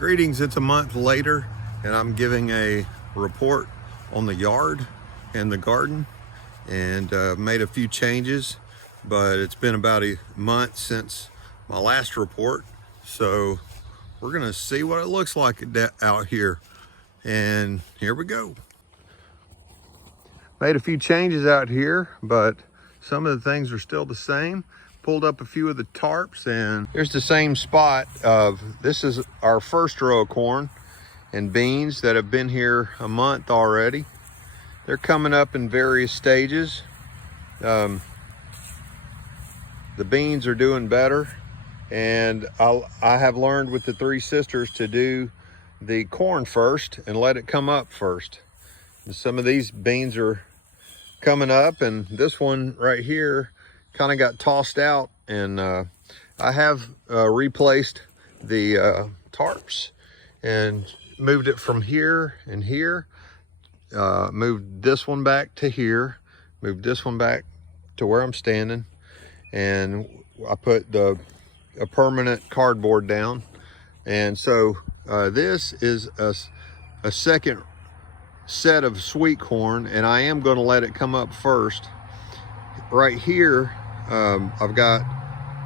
Greetings, it's a month later and I'm giving a report on the yard and the garden, and made a few changes, but it's been about a month since my last report. So we're gonna see what it looks like out here, and here we go. Made a few changes out here, but some of the things are still the same. Pulled up a few of the tarps, and here's the same spot of, this is our first row of corn and beans that have been here a month already. They're coming up in various stages. The beans are doing better, and I have learned with the Three Sisters to do the corn first and let it come up first. And some of these beans are coming up, and this one right here kind of got tossed out, and I have replaced the tarps and moved it from here and here, moved this one back to here, moved this one back to where I'm standing, and I put a permanent cardboard down. And so this is a second set of sweet corn, and I am going to let it come up first. Right here, I've got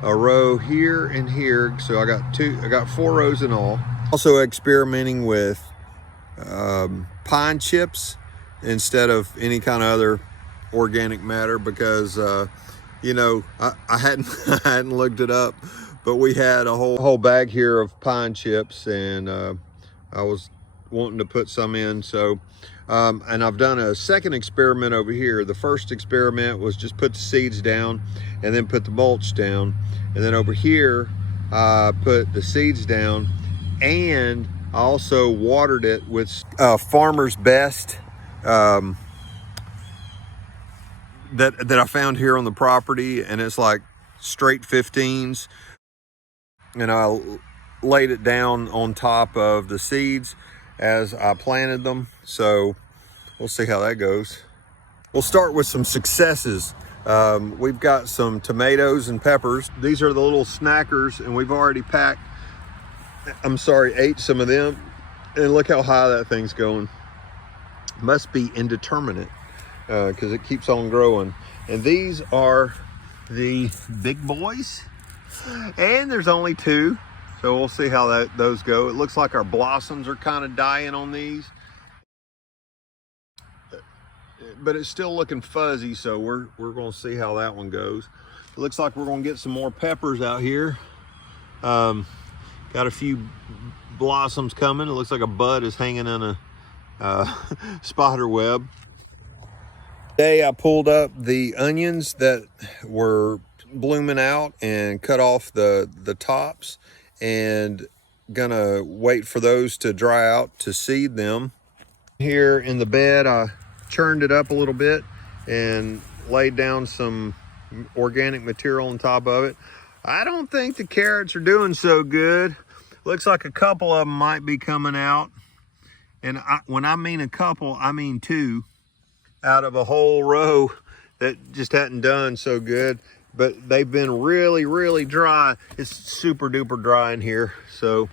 a row here and here, so I got 4 rows in all. Also experimenting with pine chips instead of any kind of other organic matter, because you know, I hadn't I hadn't looked it up, but we had a whole bag here of pine chips, and I was wanting to put some in. So and I've done a second experiment over here. The first experiment was just put the seeds down and then put the mulch down, and then over here I put the seeds down, and I also watered it with Farmer's Best that I found here on the property, and it's like straight 15s, and I laid it down on top of the seeds as I planted them. So we'll see how that goes. We'll start with some successes. We've got some tomatoes and peppers. These are the little snackers, and we've already ate some of them, and look how high that thing's going. Must be indeterminate because it keeps on growing. And these are the big boys, and there's only 2. So we'll see how those go. It looks like our blossoms are kind of dying on these, but it's still looking fuzzy, so we're going to see how that one goes. It looks like we're going to get some more peppers out here. Got a few blossoms coming. It looks like a bud is hanging in a spider web. Today I pulled up the onions that were blooming out and cut off the tops, and gonna wait for those to dry out to seed them. Here in the bed, I churned it up a little bit and laid down some organic material on top of it. I don't think the carrots are doing so good. Looks like a couple of them might be coming out, and when I mean a couple, I mean 2 out of a whole row that just hadn't done so good. But they've been really dry. It's super duper dry in here, so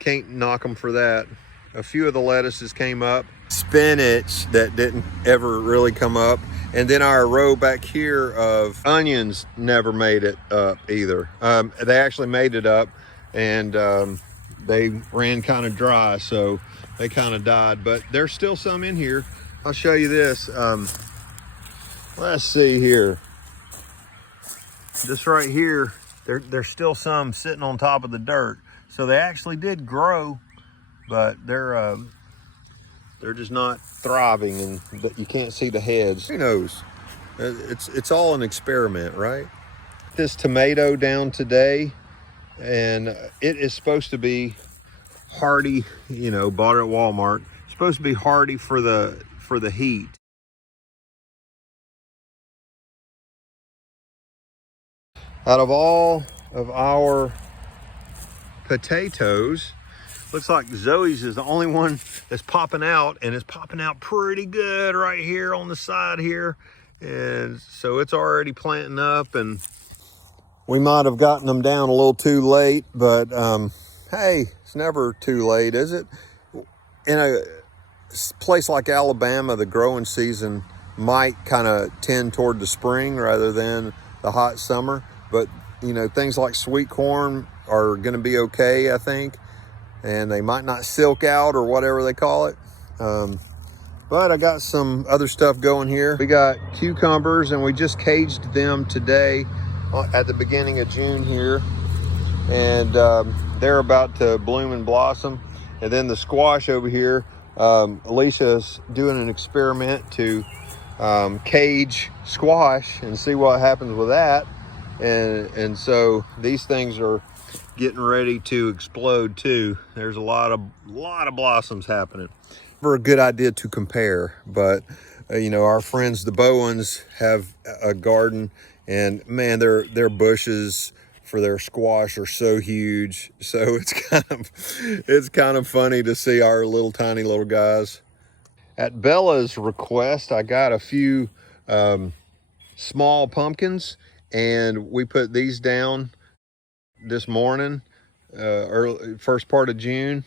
can't knock them for that. A few of the lettuces came up. Spinach that didn't ever really come up. And then our row back here of onions never made it up either. They actually made it up, and they ran kind of dry, so they kind of died. But there's still some in here. I'll show you this. Let's see here. This right here, there's still some sitting on top of the dirt. So they actually did grow, but they're just not thriving, and but you can't see the heads. Who knows? It's all an experiment, right? This tomato down today, and it is supposed to be hardy. You know, bought it at Walmart. It's supposed to be hardy for the heat. Out of all of our potatoes, looks like Zoe's is the only one that's popping out, and it's popping out pretty good right here on the side here. And so it's already planting up, and we might have gotten them down a little too late, but hey, It's never too late, is it? In a place like Alabama, the growing season might kind of tend toward the spring rather than the hot summer. But, you know, things like sweet corn are going to be okay, I think. And they might not silk out or whatever they call it. But I got some other stuff going here. We got cucumbers, and we just caged them today at the beginning of June here. And they're about to bloom and blossom. And then the squash over here, Alicia's doing an experiment to cage squash and see what happens with that. And so these things are getting ready to explode too. There's a lot of blossoms happening. Never a good idea to compare, but you know, our friends the Bowens have a garden, and man, their bushes for their squash are so huge. So it's kind of funny to see our tiny little guys. At Bella's request, I got a few small pumpkins, and we put these down this morning, first part of June.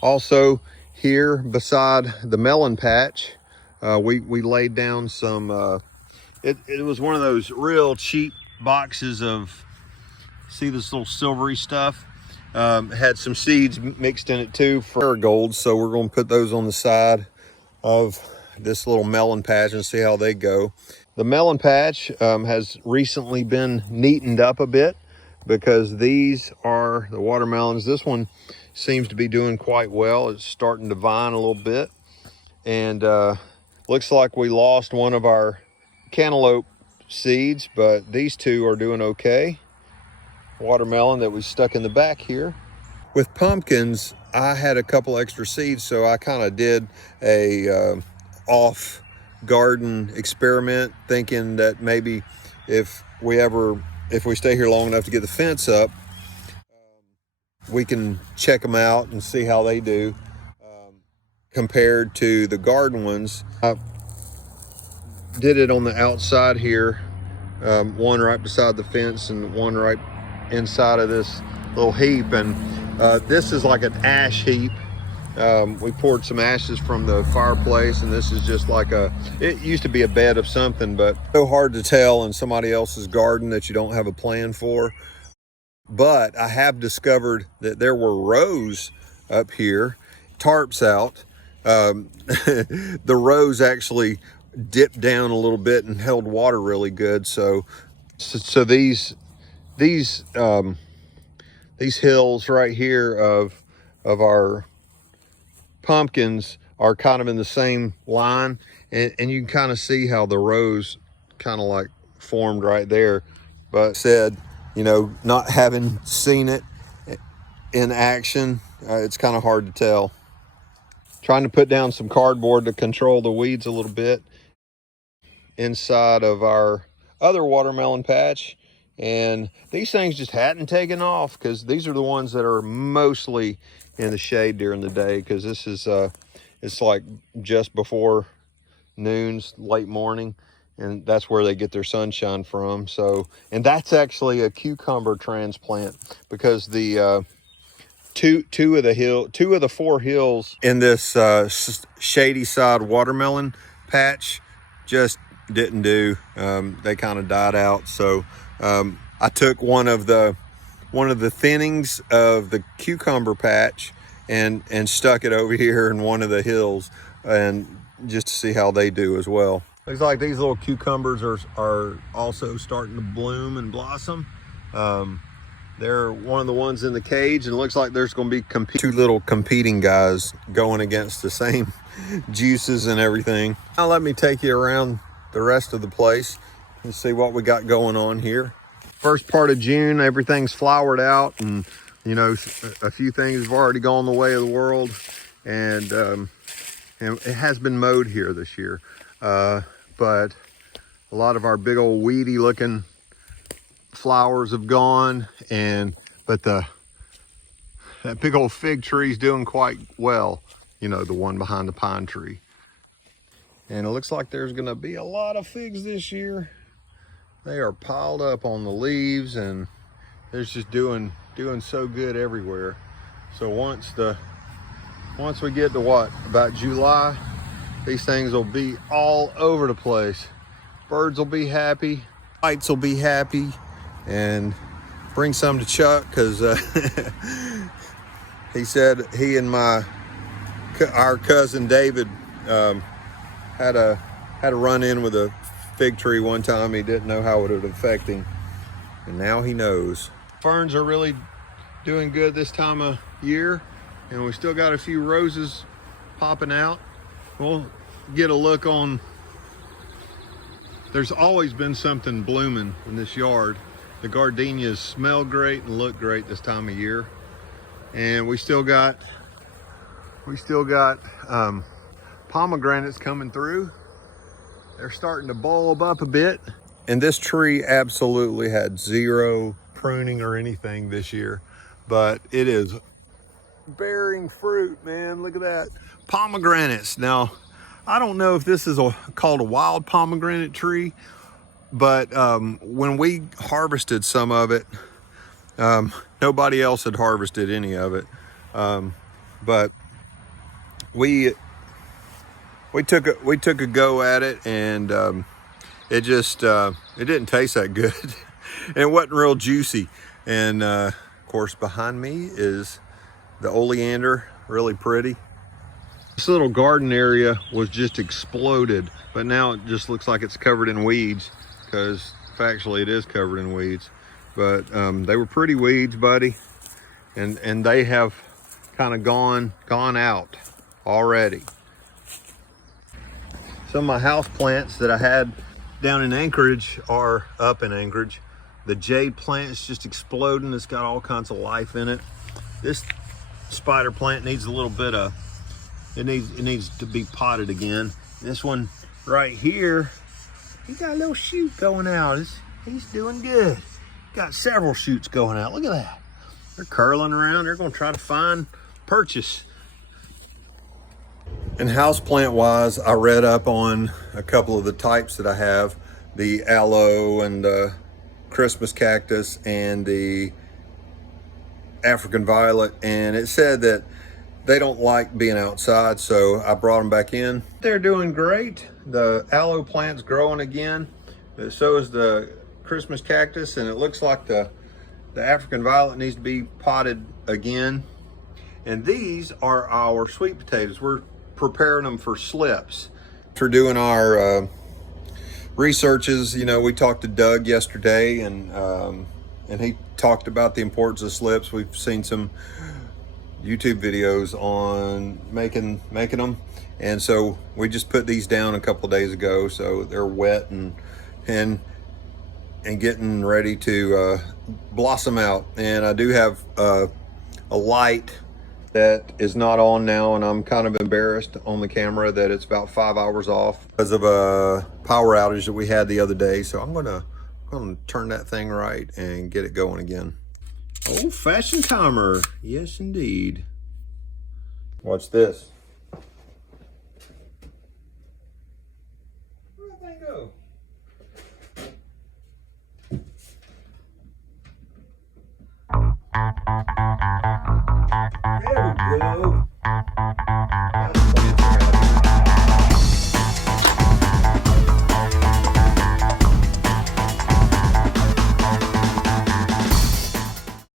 Also, here beside the melon patch, we laid down some, it was one of those real cheap boxes of, see this little silvery stuff? Had some seeds mixed in it too for marigolds, so we're going to put those on the side of this little melon patch and see how they go. The melon patch has recently been neatened up a bit because these are the watermelons. This one seems to be doing quite well. It's starting to vine a little bit, and looks like we lost one of our cantaloupe seeds, but these two are doing okay. Watermelon that we stuck in the back here. With pumpkins, I had a couple extra seeds, so I kind of did a off garden experiment, thinking that maybe if we stay here long enough to get the fence up, we can check them out and see how they do compared to the garden ones. I did it on the outside here, one right beside the fence and one right inside of this little heap, and this is like an ash heap. We poured some ashes from the fireplace, and this is just like it used to be a bed of something, but so hard to tell in somebody else's garden that you don't have a plan for. But I have discovered that there were rows up here, tarps out. The rows actually dipped down a little bit and held water really good. So these hills right here of our pumpkins are kind of in the same line, and you can kind of see how the rows kind of like formed right there. But said, you know, not having seen it in action, it's kind of hard to tell. Trying to put down some cardboard to control the weeds a little bit inside of our other watermelon patch, and these things just hadn't taken off because these are the ones that are mostly in the shade during the day, because this is it's like just before noon's late morning, and that's where they get their sunshine from. So, and that's actually a cucumber transplant, because the two of the 4 hills in this shady side watermelon patch just didn't do. They kind of died out. So I took one of the thinnings of the cucumber patch and stuck it over here in one of the hills, and just to see how they do as well. Looks like these little cucumbers are also starting to bloom and blossom. They're one of the ones in the cage, and it looks like there's going to be two little competing guys going against the same juices and everything. Now let me take you around the rest of the place and see what we got going on here. First part of June, everything's flowered out, and you know, a few things have already gone the way of the world, and it has been mowed here this year, but a lot of our big old weedy looking flowers have gone, but that big old fig tree is doing quite well, you know, the one behind the pine tree. And it looks like there's gonna be a lot of figs this year. They are piled up on the leaves, and it's just doing so good everywhere. So once we get to what, about July, these things will be all over the place. Birds will be happy, lights will be happy, and bring some to Chuck, because he said he and our cousin David had a run-in with a fig tree one time. He didn't know how it would affect him, and now he knows. Ferns are really doing good this time of year, and we still got a few roses popping out. We'll get a look on. There's always been something blooming in this yard. The gardenias smell great and look great this time of year, and we still got pomegranates coming through. They're starting to bulb up a bit, and this tree absolutely had zero pruning or anything this year, but it is bearing fruit, man. Look at that. Pomegranates. Now, I don't know if this is called a wild pomegranate tree, but when we harvested some of it, nobody else had harvested any of it, but we took a go at it, and it just it didn't taste that good. And it wasn't real juicy. And of course, behind me is the oleander, really pretty. This little garden area was just exploded, but now it just looks like it's covered in weeds, because factually it is covered in weeds. But they were pretty weeds, buddy, and they have kind of gone out already. Some of my house plants that I had down in Anchorage are up in Anchorage. The jade plant's just exploding. It's got all kinds of life in it. This spider plant needs a little bit of, it needs to be potted again. This one right here, he got a little shoot going out. He's doing good. Got several shoots going out. Look at that. They're curling around. They're gonna try to find purchase. And houseplant wise, I read up on a couple of the types that I have, the aloe and the Christmas cactus and the African violet, and it said that they don't like being outside, so I brought them back in. They're doing great. The aloe plant's growing again. So is the Christmas cactus, and it looks like the African violet needs to be potted again. And these are our sweet potatoes. We're preparing them for slips. For doing our researches, you know, we talked to Doug yesterday, and he talked about the importance of slips. We've seen some YouTube videos on making them, and so we just put these down a couple of days ago, so they're wet and getting ready to blossom out. And I do have a light that is not on now, and I'm kind of embarrassed on the camera that it's about 5 hours off because of a power outage that we had the other day. So I'm gonna turn that thing right and get it going again. Old-fashioned timer. Yes, indeed. Watch this. Where'd that thing go?